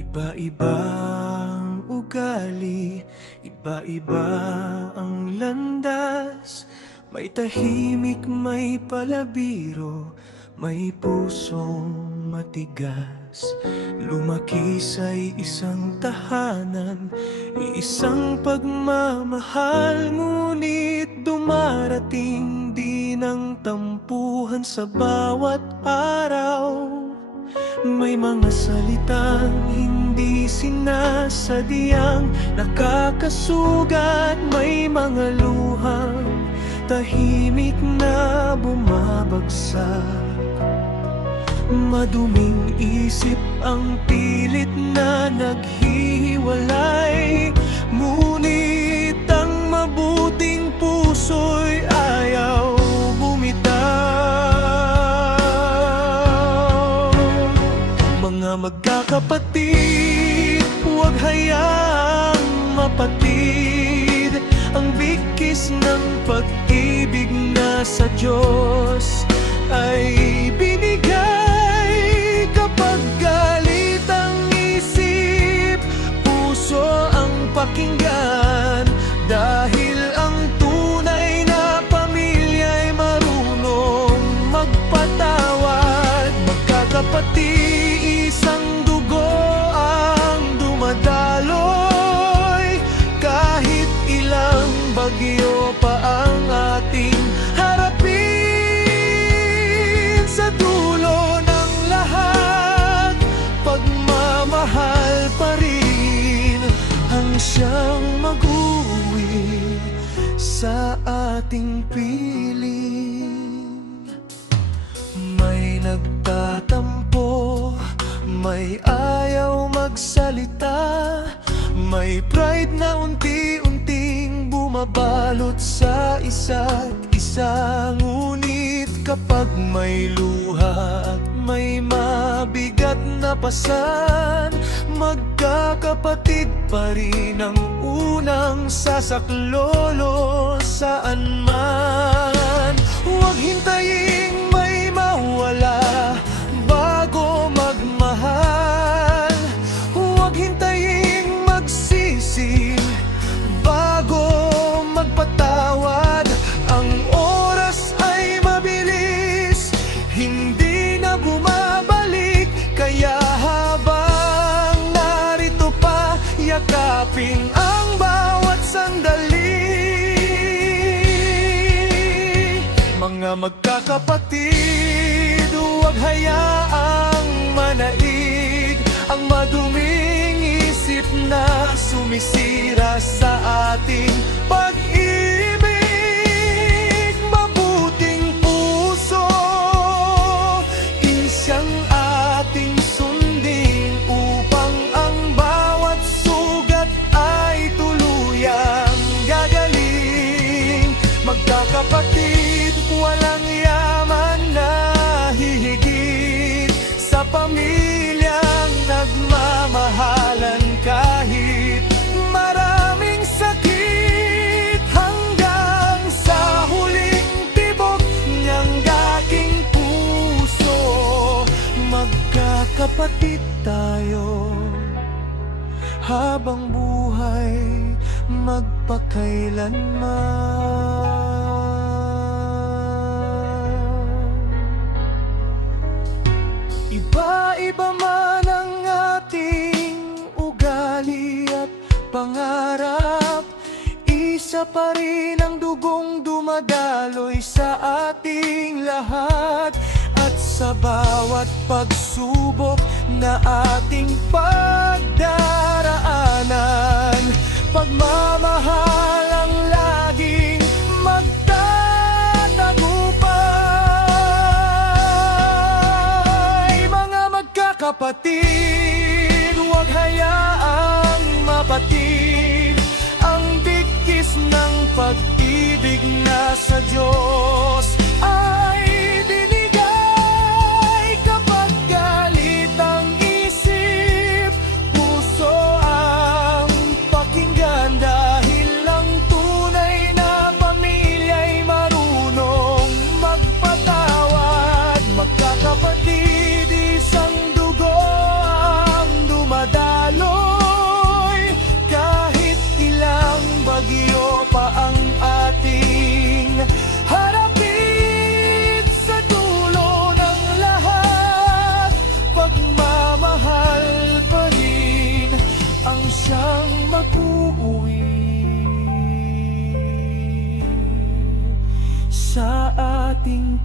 Iba-ibang ugali, iba-iba ang landas. May tahimik, may palabiro, may pusong matigas. Lumaki sa isang tahanan, iisang pagmamahal. Ngunit dumarating din ang tampuhan sa bawat araw. May mga salitang hindi sinasadyang nakakasugat. May mga luhang tahimik na bumabagsak. Maduming isip ang pilit na naghihiwalay. Ngunit ang mabuting puso'y ayaw bumitaw. Mga magkakapatid, huwag hayaang mapatid ang bigkis ng pag-ibig na sa Diyos ay binigay. Kapag galit ang isip, puso ang pakinggan. Dahil ang tunay na pamilya'y marunong magpatawad. Magkakapatid, isang dugo ang dumadaloy. Kahit ilang bagyo pa ang ating harapin, sa dulo ng lahat, pagmamahal pa rin ang siyang mag-uwi sa ating piling. May nagtatampo, may ayaw magsalita, may pride na unti-unting bumabalot sa isa't isa. Ngunit kapag may luha at may mabigat na pasan, magkakapatid pa rin ang unang sasaklolo saan man. Huwag hintayin may mawala bago magmahal. Huwag hintayin magsisi bago magpatawad. Ang oras ay mabilis, hindi na bumabalik. Kaya habang narito pa, yakapin ang bawat sandali. Mga magkakapatid, huwag hayaang manaig ang maduming isip na sumisira sa ating pag-ibig. Mabuting puso, isang ating sundin upang ang bawat sugat ay tuluyang gagaling. Magkakapatid, walang yaman na hihigit sa pamilyang nagmamahalan. Kahit maraming sakit, hanggang sa huling tibok niyang daking puso, magkakapatid tayo habang buhay magpakailanman. Iba-iba man ang ating ugali at pangarap, isa pa rin ang dugong dumadaloy sa ating lahat. At sa bawat pagsubok na ating pagdaraanan, pagmamahal ang laging magtatagumpay. Mga magkakapatid, huwag hayaang mapatid ang bigkis ng pag-ibig na sa Diyos ay binigay. Kapag galit ang isip, puso ang pakinggan. Dahil ang tunay na pamilya'y marunong magpatawad. Magkakapatid, isang dugo ang dumadaloy. mag-uuwi sa ating